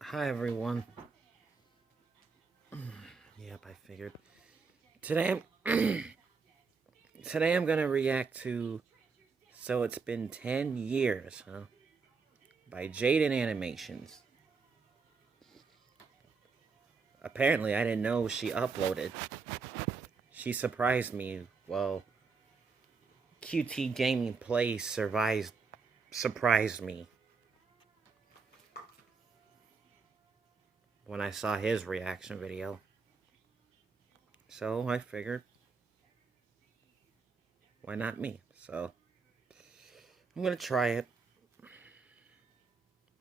Hi everyone. Yep, I figured. Today I'm today I'm gonna react to So It's Been 10 Years, huh? By JaidenAnimations. Apparently I didn't know she uploaded. She surprised me. Well, QT Gaming Play surprised me when I saw his reaction video. So I figured, why not me? So I'm gonna try it.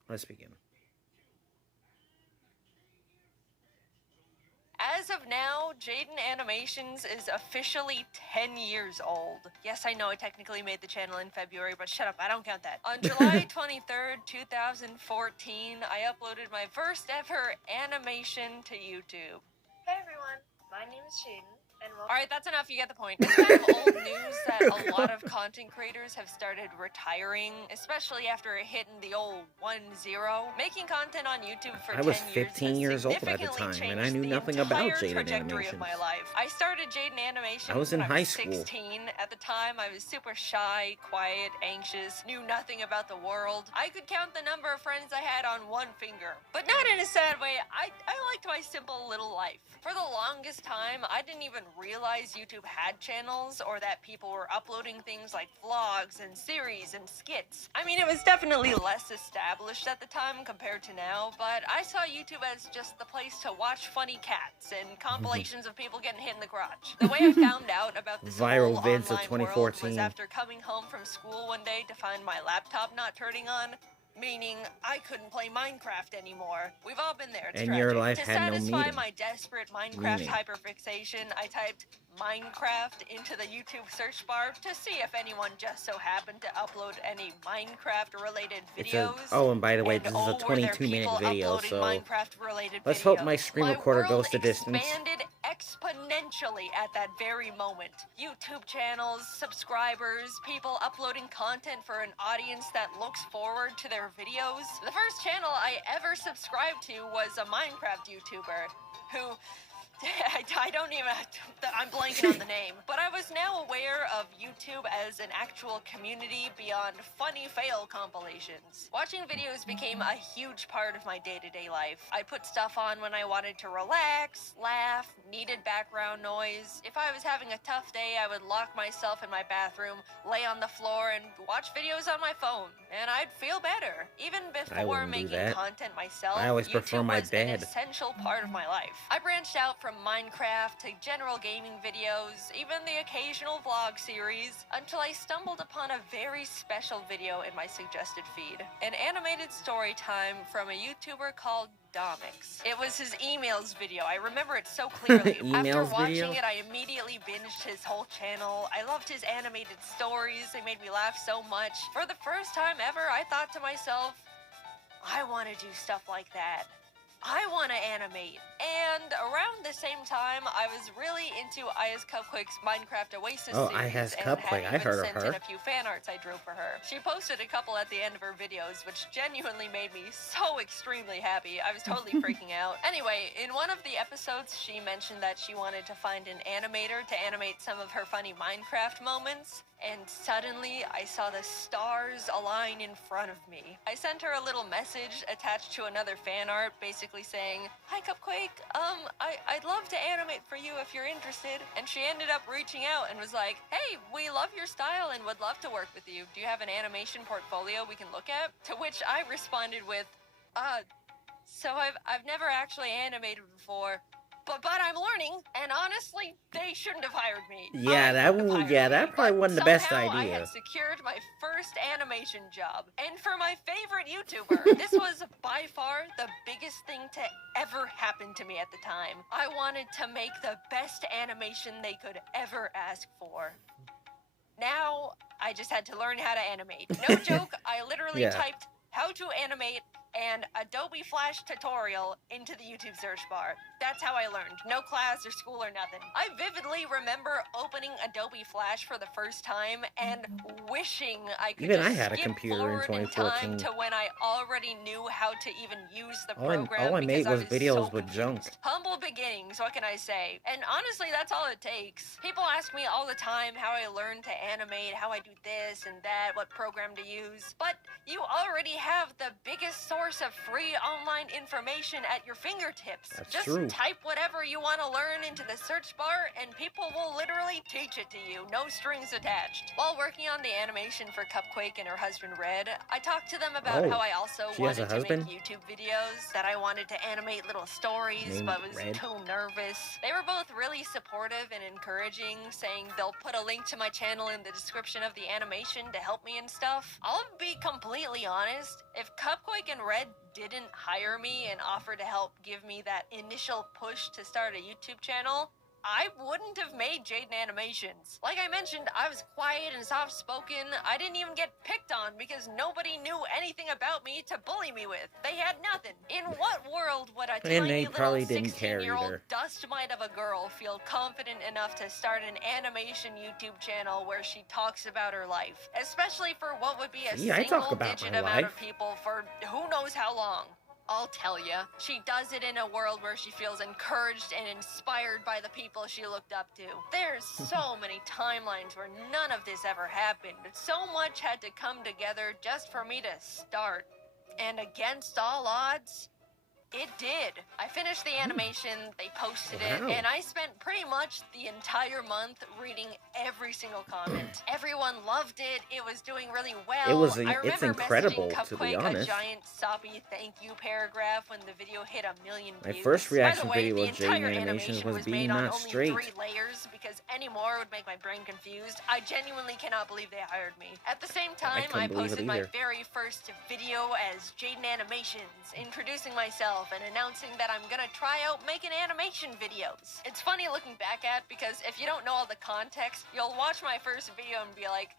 Let's begin. As of now, JaidenAnimations is officially 10 years old. Yes, I know I technically made the channel in February, but shut up, I don't count that. On July 23rd, 2014, I uploaded my first ever animation to YouTube. Hey everyone, my name is Jaiden, and welcome. Alright, that's enough, you get the point. It's kind of old news that a lot of content creators have started retiring, especially after hitting the old 1-0. Making content on YouTube for 10 years I was 15 years old at the significantly time, and I knew changed nothing the about entire trajectory JaidenAnimations. of my life. I started JaidenAnimations I was in when high I was school. 16. At the time, I was super shy, quiet, anxious, knew nothing about the world. I could count the number of friends I had on one finger. But not in a sad way, I liked my simple little life. For the longest time, I didn't even realize YouTube had channels or that people were uploading things like vlogs and series and skits. I mean, it was definitely less established at the time compared to now, but I saw YouTube as just the place to watch funny cats and compilations of people getting hit in the crotch. The way I found out about this Viral whole vids of online world 2014. was after coming home from school one day to find my laptop not turning on. Meaning, I couldn't play Minecraft anymore. We've all been there, it's And tragic. your life To had no satisfy meaning. my desperate Minecraft Meaning. hyperfixation, I typed Minecraft into the YouTube search bar to see if anyone just so happened to upload any Minecraft-related videos. Oh, and by the way, And, this is a oh, were there 22-minute people video, uploading so Minecraft-related let's videos. hope my screen recorder goes the distance. My world expanded exponentially at that very moment. YouTube channels, subscribers, people uploading content for an audience that looks forward to their videos. The first channel I ever subscribed to was a Minecraft YouTuber who I don't even, I'm blanking on the name. But I was now aware of YouTube as an actual community beyond funny fail compilations. Watching videos became a huge part of my day-to-day life. I put stuff on when I wanted to relax, laugh, needed background noise. If I was having a tough day, I would lock myself in my bathroom, lay on the floor, and watch videos on my phone. And I'd feel better. Even before making content myself, I always prefer YouTube my was bed. an essential part of my life. I branched out from Minecraft to general gaming videos, even the occasional vlog series, until I stumbled upon a very special video in my suggested feed. An animated story time from a YouTuber called Domix. It was his emails video. I remember it so clearly. After watching it, I immediately binged his whole channel. I loved his animated stories. They made me laugh so much. For the first time ever, I thought to myself, I want to do stuff like that. I want to animate. And around the same time, I was really into Aya's Cupquake's Minecraft Oasis series. Aya's and Cupquake, had I heard of sent her. in a few fan arts I drew for her. She posted a couple at the end of her videos, which genuinely made me so extremely happy. I was totally freaking out. Anyway, in one of the episodes, she mentioned that she wanted to find an animator to animate some of her funny Minecraft moments. And suddenly, I saw the stars align in front of me. I sent her a little message attached to another fan art, basically saying, "Hi Cupquake, I'd love to animate for you if you're interested." And she ended up reaching out and was like, "Hey, we love your style and would love to work with you. Do you have an animation portfolio we can look at?" To which I responded with, so I've never actually animated before. But I'm learning, and honestly, they shouldn't have hired me. That probably wasn't the best idea. I had secured my first animation job, and for my favorite YouTuber, this was by far the biggest thing to ever happen to me at the time. I wanted to make the best animation they could ever ask for. Now, I just had to learn how to animate. No joke, I literally typed "how to animate" and Adobe Flash tutorial into the YouTube search bar. That's how I learned. No class or school or nothing. I vividly remember opening Adobe Flash for the first time and wishing I could Even just I had a skip computer in forward in 2014. time to when I already knew how to even use the All I program made because was I was videos so with junk. confused. Humble beginnings, what can I say? And honestly, that's all it takes. People ask me all the time how I learned to animate, how I do this and that, what program to use. But you already have the biggest source of free online information at your fingertips. That's Just true. type whatever you want to learn into the search bar and people will literally teach it to you, no strings attached. While working on the animation for Cupquake and her husband Red, I talked to them about how I also she has a wanted to husband? make YouTube videos, that I wanted to animate little stories, Named but was Red? too nervous. They were both really supportive and encouraging, saying they'll put a link to my channel in the description of the animation to help me and stuff. I'll be completely honest, if Cupquake and Red didn't hire me and offer to help give me that initial push to start a YouTube channel, I wouldn't have made JaidenAnimations. Like I mentioned, I was quiet and soft-spoken. I didn't even get picked on because nobody knew anything about me to bully me with. They had nothing. In what world would a And tiny they probably little didn't care 16-year-old either. dust mite of a girl feel confident enough to start an animation YouTube channel where she talks about her life? Especially for what would be a See, I talk about single-digit my amount of life. people for who knows how long. I'll tell ya, she does it in a world where she feels encouraged and inspired by the people she looked up to. There's so many timelines where none of this ever happened. So much had to come together just for me to start. And against all odds, it did. I finished the animation, they posted it, Wow. and I spent pretty much the entire month reading every single comment. Everyone loved it. It was doing really well. It's I remember incredible, messaging to be Cupquake honest. a giant soppy thank you paragraph when the video hit 1 million My views. first reaction By the way, video the with entire JaidenAnimations animation was was being made on not only straight. 3 layers because any more would make my brain confused. I genuinely cannot believe they hired me. At the same time, I couldn't believe it posted my either. very first video as JaidenAnimations, introducing myself and announcing that I'm gonna try out making animation videos. It's funny looking back at because if you don't know all the context, you'll watch my first video and be like,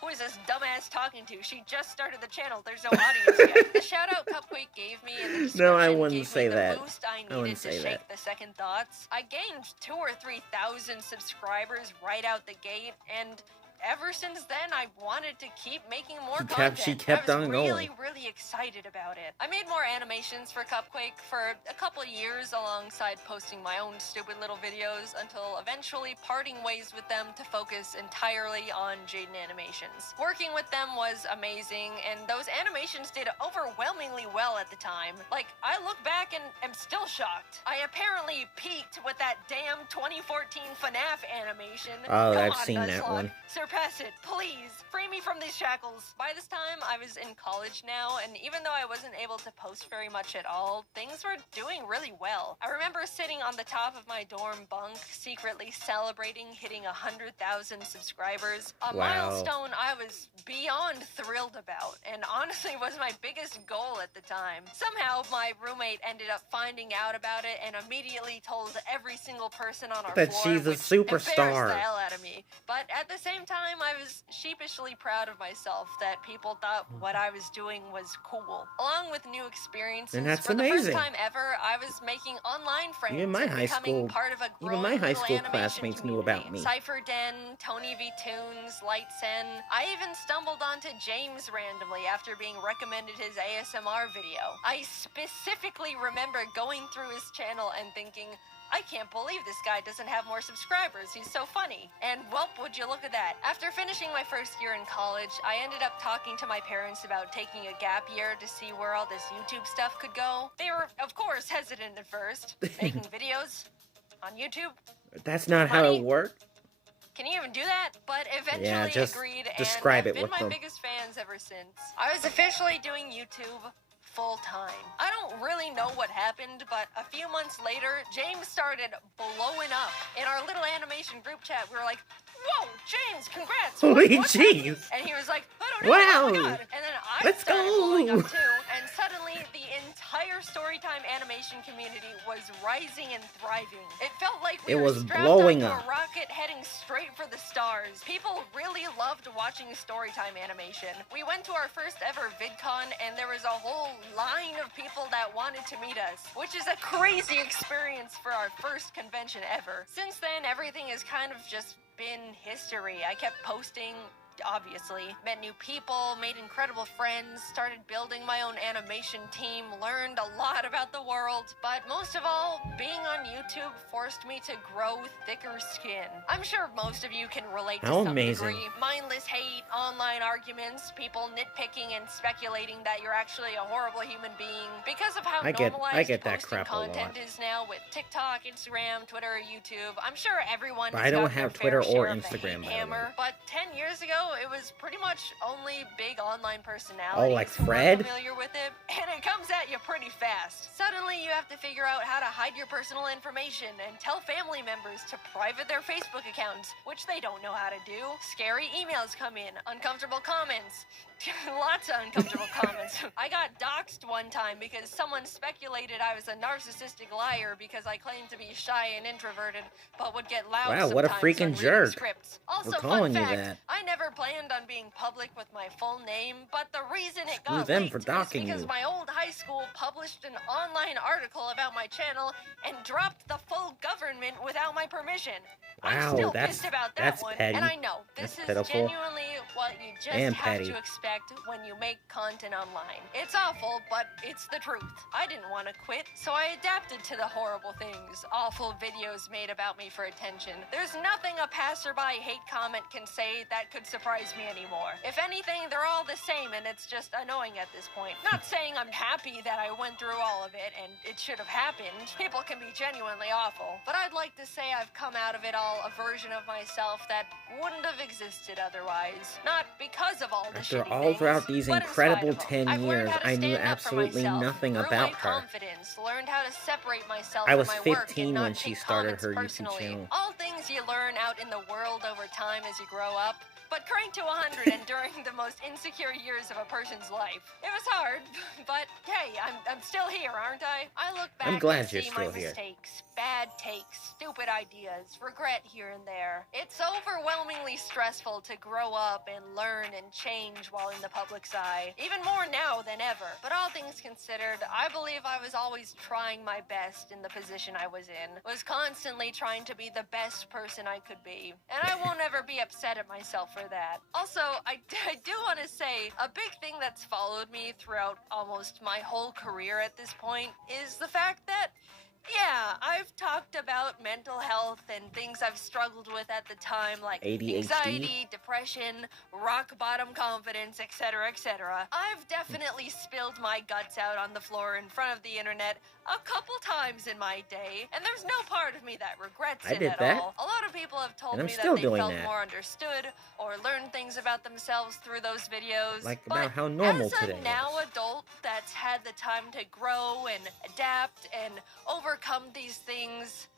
who is this dumbass talking to? She just started the channel. There's no audience yet. The shout out Cupquake gave me in the description No, I wouldn't gave say me that. the boost I I wouldn't needed to say shake that. the second thoughts. I gained 2,000 or 3,000 subscribers right out the gate, and ever since then, I wanted to keep making more content. She kept I was on really, going. really excited about it. I made more animations for Cupquake for a couple of years alongside posting my own stupid little videos until eventually parting ways with them to focus entirely on JaidenAnimations. Working with them was amazing, and those animations did overwhelmingly well at the time. Like, I look back and am still shocked. I apparently peaked with that damn 2014 FNAF animation. Oh, Come I've on, seen that Nuzlocke. one. Surpass it, please. Free me from these shackles. By this time, I was in college now, and even though I wasn't able to post very much at all, things were doing really well. I remember sitting on the top of my dorm bunk, secretly celebrating hitting 100,000 subscribers. A Wow. milestone I was beyond thrilled about, and honestly was my biggest goal at the time. Somehow, my roommate ended up finding out about it and immediately told every single person on our That floor, she's a which superstar. embarrassed the hell out of me. But at the same time, I was sheepishly proud of myself that people thought what I was doing was cool. Along with new experiences, And that's for the first amazing. time ever, I was making online friends Even my and high becoming school- part of a even growing my high little school animation classmates knew about community. me. Cypher Den, Tony V Tunes, Lightsen. I even stumbled onto James randomly after being recommended his ASMR video. I specifically remember going through his channel and thinking, I can't believe this guy doesn't have more subscribers. He's so funny. And, well, would you look at that. After finishing my first year in college, I ended up talking to my parents about taking a gap year to see where all this YouTube stuff could go. They were, of course, hesitant at first. Making videos on YouTube? That's not how Money? it worked. Can you even do that? But eventually Yeah, just agreed, describe and it I've been with my them. biggest fans ever since. I was officially doing YouTube full time. I don't really know what happened, but a few months later, James started blowing up. In our little animation group chat, we were like, whoa, James, congrats! Holy What's jeez. happening?" And he was like, I don't know, oh my Wow. god. And then I Let's started go. blowing up too, and suddenly the entire Storytime animation community was rising and thriving. It felt like we It were was strapped blowing onto up. a rocket heading straight for the stars. People really loved watching Storytime animation. We went to our first ever VidCon, and there was a whole line of people that wanted to meet us, which is a crazy experience for our first convention ever. Since then, everything has kind of just been history. I kept posting, obviously. Met new people, made incredible friends, started building my own animation team, learned a lot about the world, but most of all, being on YouTube forced me to grow thicker skin. I'm sure most of you can relate to How some amazing. degree. Mindless hate, online arguments, people nitpicking and speculating that you're actually a horrible human being. Because of how I get normalized that posting crap a lot. content is now with TikTok, Instagram, Twitter, YouTube, I'm sure everyone But has I don't got their have fair Twitter or share of the Instagram, hate by the hammer. way. But 10 years ago, it was pretty much only big online personalities Oh, like who were Fred? familiar with it, and it comes at you pretty fast. Suddenly, you have to figure out how to hide your personal information and tell family members to private their Facebook accounts, which they don't know how to do. Scary emails come in, uncomfortable comments. Lots of uncomfortable comments. I got doxxed one time because someone speculated I was a narcissistic liar because I claimed to be shy and introverted, but would get loud Wow, what a sometimes freaking when reading jerk. scripts. Also, We're calling fun you fact, that. I never planned on being public with my full name, but the reason it Screw got them leaked for is docking because you. my old high school published an online article about my channel and dropped the full government without my permission. I'm Wow, still that's pissed about that that's one, petty. and I know this That's is pitiful. genuinely what you just And have petty. to expect when you make content online. It's awful, but it's the truth. I didn't want to quit, so I adapted to the horrible things awful videos made about me for attention. There's nothing a passerby hate comment can say that could surprise me anymore. If anything, they're all the same, and it's just annoying at this point. Not saying I'm happy that I went through all of it, and it should have happened. People can be genuinely awful. But I'd like to say I've come out of it all a version of myself that wouldn't have existed otherwise. Not because of all the After shitty all things, throughout these but in incredible spite of them. 10 I've learned years, how to I knew stand up for absolutely myself, nothing grew about my her. confidence, learned how to separate myself I was from my work 15 and not when she take started comments her YouTube personally. channel. All things you learn out in the world over time as you grow up. But crank to 100 and during the most insecure years of a person's life. It was hard, but hey, I'm still here, aren't I? I look back I'm glad and you're see my still here. mistakes, bad takes, stupid ideas, regret here and there. It's overwhelmingly stressful to grow up and learn and change while in the public's eye. Even more now than ever. But all things considered, I believe I was always trying my best in the position I was in. Was constantly trying to be the best person I could be. And I won't ever be upset at myself for that. Also, I do want to say, a big thing that's followed me throughout almost my whole career at this point is the fact that yeah, I've talked about mental health and things I've struggled with at the time, like ADHD? anxiety, depression, rock bottom confidence, etc., etc. I've definitely spilled my guts out on the floor in front of the internet a couple times in my day, and there's no part of me that regrets I it did at that. all. A lot of people have told And I'm me still that they doing felt that. more understood or learned things about themselves through those videos. Like but about how normal as today a now is. adult that's had the time to grow and adapt and overcome these things,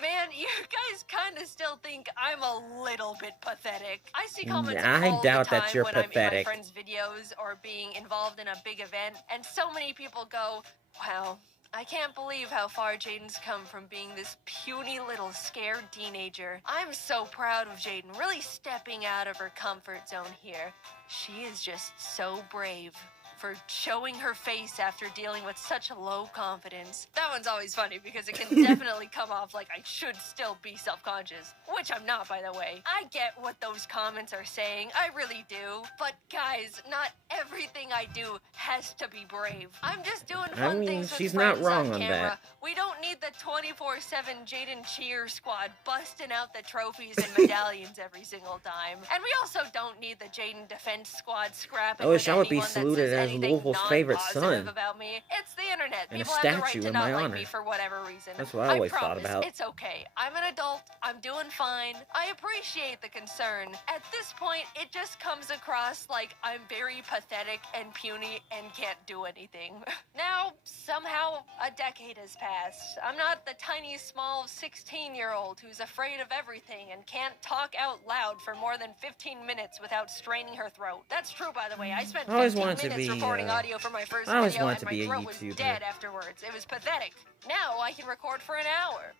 man, you guys kind of still think I'm a little bit pathetic. I see comments I all doubt the that time you're when I'm in my pathetic. friends' videos or being involved in a big event, and so many people go, wow, I can't believe how far Jaiden's come from being this puny little scared teenager. I'm so proud of Jaiden, really stepping out of her comfort zone here. She is just so brave for showing her face after dealing with such low confidence. That one's always funny because it can definitely come off like I should still be self-conscious, which I'm not, by the way. I get what those comments are saying, I really do. But guys, not everything I do has to be brave. I'm just doing fun mean, things with she's not friends wrong on on camera. that. We don't need the 24/7 Jaiden cheer squad busting out the trophies and medallions every single time. And we also don't need the Jaiden defense squad scrapping I wish with I would be anyone that saluted says as anything Louisville's favorite non-positive son. about me. It's the internet. And a People have the right statue to in not my like honor. me for whatever reason. That's what I always thought promise, about. it's okay. I'm an adult. I'm doing fine. I appreciate the concern. At this point, it just comes across like I'm very pathetic and puny and can't do anything. Now, somehow, a decade has passed. I'm not the tiny, small 16-year-old who's afraid of everything and can't talk out loud for more than 15 minutes without straining her throat. That's true, by the way. I spent I always 15 wanted to minutes be, recording audio for my first I always video, wanted and to be my a throat was YouTuber. dead afterwards. It was pathetic. Now I can record for an hour,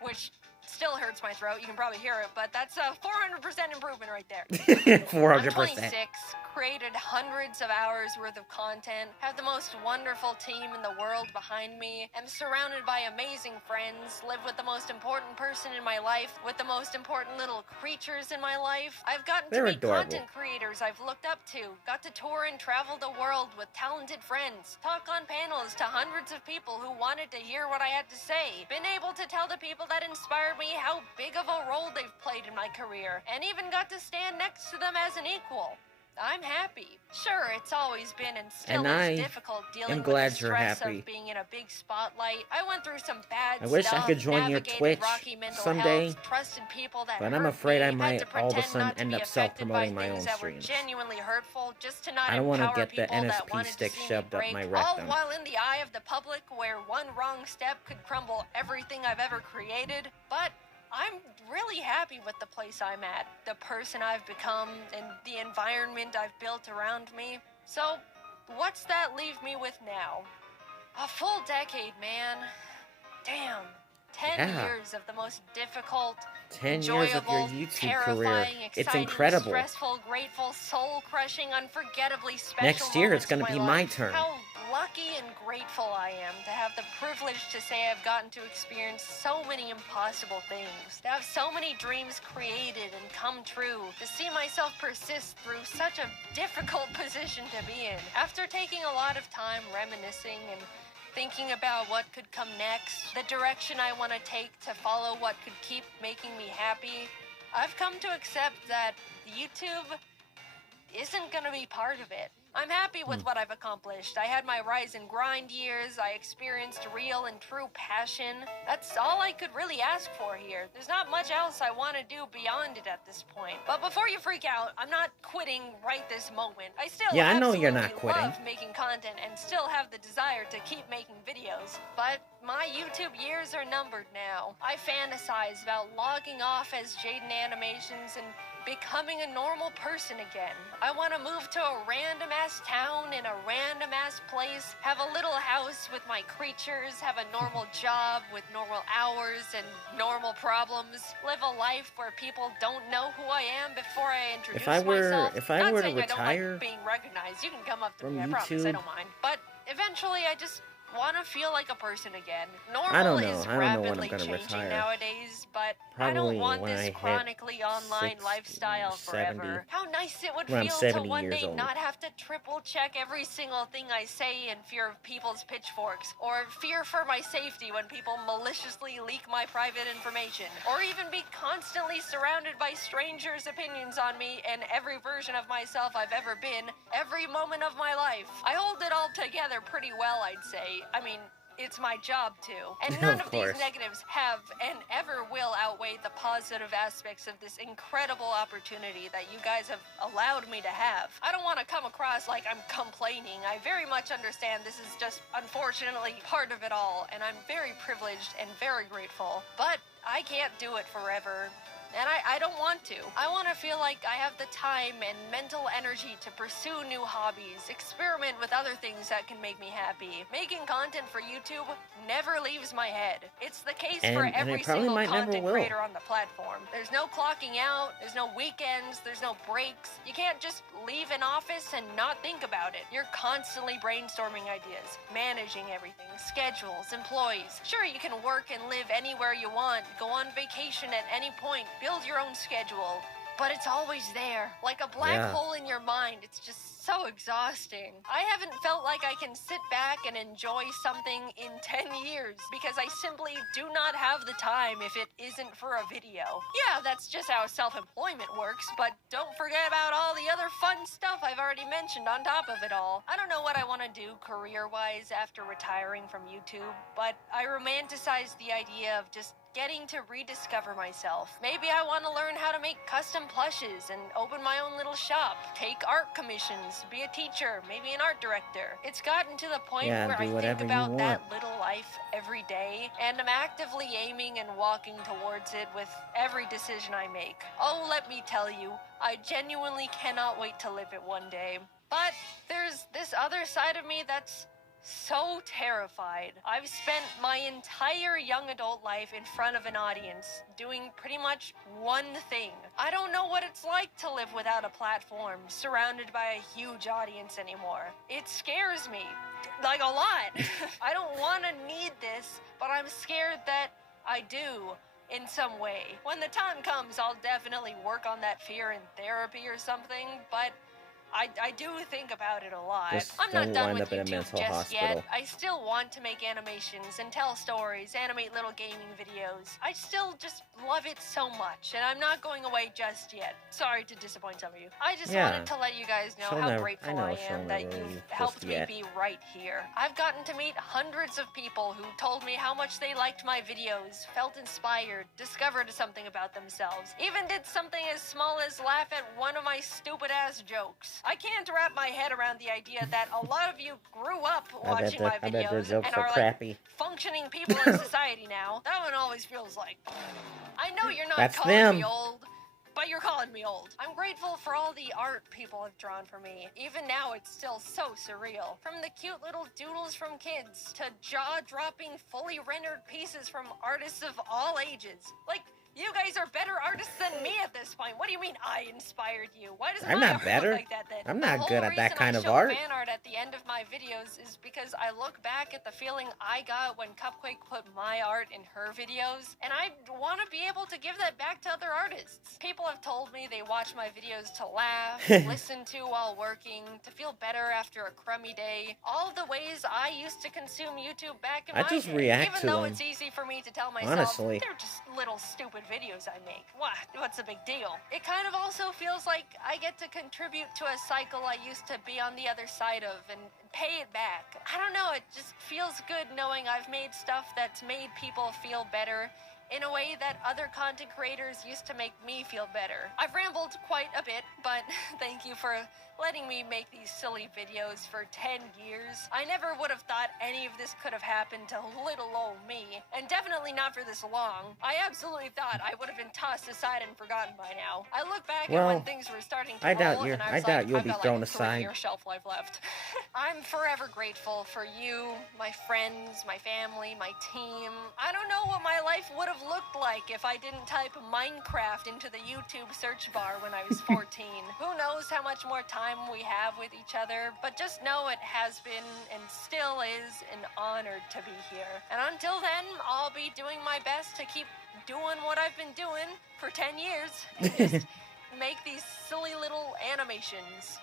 which still hurts my throat. You can probably hear it, but that's a 400% improvement right there. 400%. I'm 26, created hundreds of hours worth of content, have the most wonderful team in the world behind me, am surrounded by amazing friends, live with the most important person in my life, with the most important little creatures in my life. I've gotten to meet content creators I've looked up to, got to tour and travel the world with talented friends, talk on panels to hundreds of people who wanted to hear what I had to say, been able to tell the people that inspired me how big of a role they've played in my career, and even got to stand next to them as an equal. I'm happy. Sure, it's always been and still is difficult dealing with the stress of being in a big spotlight. I went through some bad stuff. I wish I could join your Twitch someday, trusted people that but I'm afraid I might all of a sudden end up self-promoting my own streams. Genuinely hurtful, just to not I don't want to empower get the people that NSP wanted stick to see me shoved up break, my all rectum. while in the eye of the public where one wrong step could crumble everything I've ever created. But I'm really happy with the place I'm at, the person I've become, and the environment I've built around me. So, what's that leave me with now? A full decade, man. Damn. 10 years of the most difficult, 10 years of your YouTube career. It's incredible. Stressful, grateful, soul-crushing, unforgettably special. Next year, it's going to be my turn. How lucky and grateful I am to have the privilege to say I've gotten to experience so many impossible things, to have so many dreams created and come true, to see myself persist through such a difficult position to be in. After taking a lot of time reminiscing and thinking about what could come next, the direction I want to take to follow what could keep making me happy, I've come to accept that YouTube isn't going to be part of it. I'm happy with what I've accomplished. I had my rise and grind years. I experienced real and true passion. That's all I could really ask for here. There's not much else I want to do beyond it at this point. But before you freak out, I'm not quitting right this moment. I still I know you're not quitting. love making content and still have the desire to keep making videos. But my YouTube years are numbered now. I fantasize about logging off as JaidenAnimations and becoming a normal person again. I want to move to a random-ass town in a random-ass place, have a little house with my creatures, have a normal job with normal hours and normal problems, live a life where people don't know who I am before I introduce myself. If I were to retire I don't like being recognized, you can come up to me, I promise, I don't mind. But eventually I just want to feel like a person again. Normal is rapidly changing nowadays, but I don't want this chronically online lifestyle forever. How nice it would feel to one day not have to triple check every single thing I say in fear of people's pitchforks, or fear for my safety when people maliciously leak my private information, or even be constantly surrounded by strangers' opinions on me and every version of myself I've ever been, every moment of my life. I hold it all together pretty well, I'd say. I mean, it's my job to. And none of these negatives have and ever will outweigh the positive aspects of this incredible opportunity that you guys have allowed me to have. I don't want to come across like I'm complaining. I very much understand this is just, unfortunately, part of it all, and I'm very privileged and very grateful. But I can't do it forever. And I don't want to. I want to feel like I have the time and mental energy to pursue new hobbies, experiment with other things that can make me happy. Making content for YouTube never leaves my head. It's the case for every single content creator on the platform. There's no clocking out, there's no weekends, there's no breaks. You can't just leave an office and not think about it. You're constantly brainstorming ideas, managing everything, schedules, employees. Sure, you can work and live anywhere you want, go on vacation at any point, build your own schedule, but it's always there, like a black hole in your mind. It's just so exhausting. I haven't felt like I can sit back and enjoy something in 10 years because I simply do not have the time if it isn't for a video. Yeah, that's just how self-employment works, but don't forget about all the other fun stuff I've already mentioned on top of it all. I don't know what I want to do career-wise after retiring from YouTube, but I romanticize the idea of just getting to rediscover myself. Maybe I want to learn how to make custom plushes and open my own little shop, take art commissions, be a teacher, maybe an art director. It's gotten to the point where I think about that little life every day, and I'm actively aiming and walking towards it with every decision I make. Oh, let me tell you, I genuinely cannot wait to live it one day. But there's this other side of me that's so terrified. I've spent my entire young adult life in front of an audience, doing pretty much one thing. I don't know what it's like to live without a platform, surrounded by a huge audience anymore. It scares me, like a lot. I don't want to need this, but I'm scared that I do. In some way. When the time comes, I'll definitely work on that fear in therapy or something, but I do think about it a lot. Just I'm don't not done wind with up in a YouTube mental just hospital. yet. I still want to make animations and tell stories, animate little gaming videos. I still just love it so much, and I'm not going away just yet. Sorry to disappoint some of you. I just wanted to let you guys know how grateful I am that you've helped me be right here. I've gotten to meet hundreds of people who told me how much they liked my videos, felt inspired, discovered something about themselves, even did something as small as laugh at one of my stupid-ass jokes. I can't wrap my head around the idea that a lot of you grew up watching my videos and are like functioning people in society now. That one always feels like, I know you're not calling me old, but you're calling me old. I'm grateful for all the art people have drawn for me. Even now, it's still so surreal. From the cute little doodles from kids to jaw-dropping, fully rendered pieces from artists of all ages. Like, you guys are better artists than me at this point. What do you mean I inspired you? Why does I'm my not art better. look like that then? I'm not good at that kind of art. The whole reason I show fan art at the end of my videos is because I look back at the feeling I got when Cupquake put my art in her videos, and I want to be able to give that back to other artists. People have told me they watch my videos to laugh, listen to while working, to feel better after a crummy day. All the ways I used to consume YouTube back in my day. Even though it's easy for me to tell myself, they're just little stupid videos I make. What's the big deal? It kind of also feels like I get to contribute to a cycle I used to be on the other side of and pay it back. I don't know, it just feels good knowing I've made stuff that's made people feel better in a way that other content creators used to make me feel better. I've rambled quite a bit, but thank you for letting me make these silly videos for 10 years. I never would have thought any of this could have happened to little old me, and definitely not for this long. I absolutely thought I would have been tossed aside and forgotten by now. I look back at when things were starting to roll, and I doubt you'll be thrown aside. 3 year shelf life left. I'm forever grateful for you, my friends, my family, my team. I don't know what my life would have looked like if I didn't type Minecraft into the YouTube search bar when I was 14. Who knows how much more time we have with each other, but just know it has been and still is an honor to be here. And until then, I'll be doing my best to keep doing what I've been doing for 10 years and just make these silly little animations.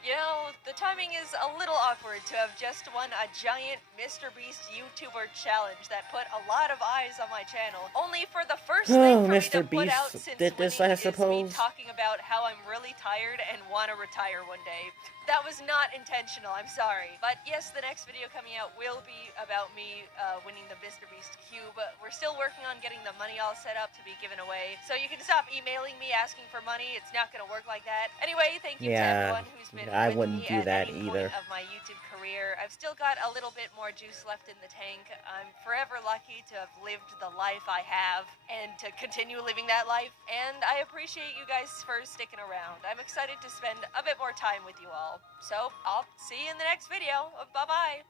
You know, the timing is a little awkward to have just won a giant Mr. Beast YouTuber challenge that put a lot of eyes on my channel. Only for the first thing for me to put out since winning is me talking about how I'm really tired and want to retire one day. That was not intentional, I'm sorry. But yes, the next video coming out will be about me winning the Mr. Beast Cube. We're still working on getting the money all set up to be given away. So you can stop emailing me asking for money. It's not going to work like that. Anyway, thank you to everyone who's been with me at any point of my YouTube career. I've still got a little bit more juice left in the tank. I'm forever lucky to have lived the life I have and to continue living that life. And I appreciate you guys for sticking around. I'm excited to spend a bit more time with you all. So, I'll see you in the next video. Bye-bye.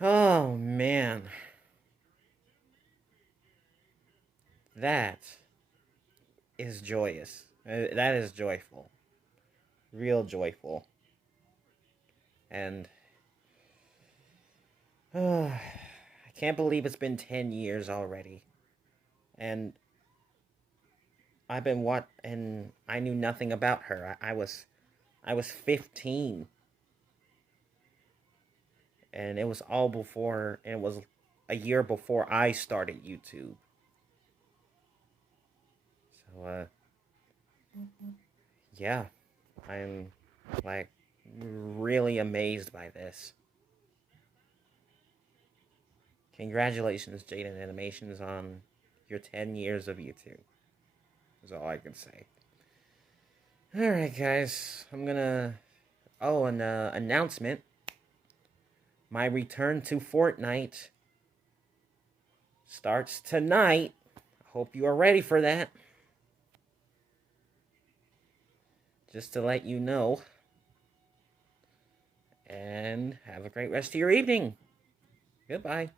Oh, man. That is joyous. That is joyful. Real joyful. And I can't believe it's been 10 years already. And and I knew nothing about her. I was 15. And it was all before, and it was a year before I started YouTube. So, yeah, I'm, like, really amazed by this. Congratulations, JaidenAnimations, on your 10 years of YouTube. Is all I can say. Alright, guys, I'm gonna... Oh, an announcement. My return to Fortnite starts tonight. I hope you are ready for that. Just to let you know. and have a great rest of your evening. Goodbye.